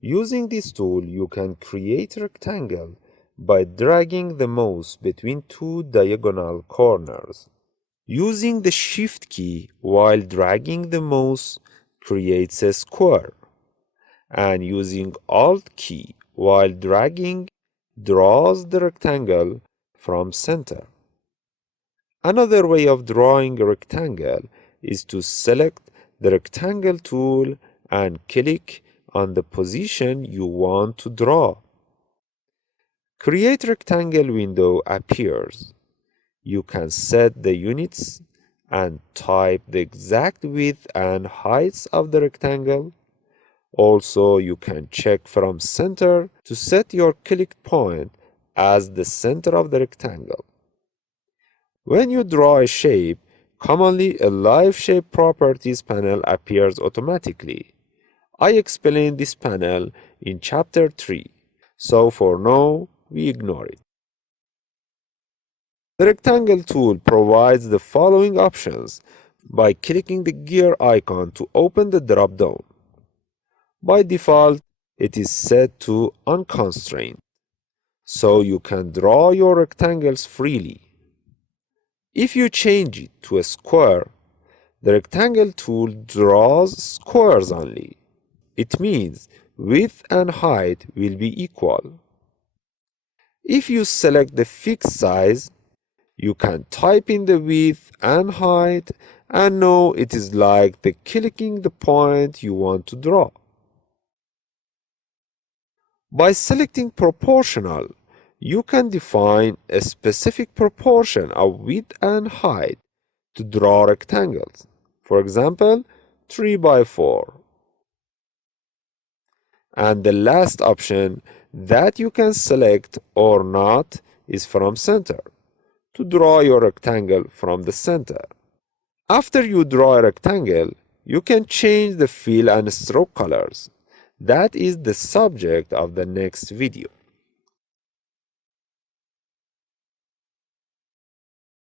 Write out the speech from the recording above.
Using this tool, you can create a rectangle by dragging the mouse between two diagonal corners. Using the Shift key while dragging the mouse creates a square, and using Alt key while dragging draws the rectangle from center. Another way of drawing a rectangle is to select the rectangle tool and click on the position you want to draw. Create Rectangle window appears. You can set the units and type the exact width and heights of the rectangle. Also, you can check from center to set your click point as the center of the rectangle. When you draw a shape, commonly a Live Shape Properties panel appears automatically. I explained this panel in Chapter 3, so for now, we ignore it. The Rectangle tool provides the following options by clicking the gear icon to open the drop-down. By default, it is set to unconstrained, so you can draw your rectangles freely. If you change it to a square, the Rectangle tool draws squares only. It means width and height will be equal. If you select the fixed size, you can type in the width and height, and now it is like the clicking the point you want to draw. By selecting proportional, you can define a specific proportion of width and height to draw rectangles. For example, 3 by 4. And the last option that you can select or not is from center, to draw your rectangle from the center. After you draw a rectangle, you can change the fill and stroke colors. That is the subject of the next video.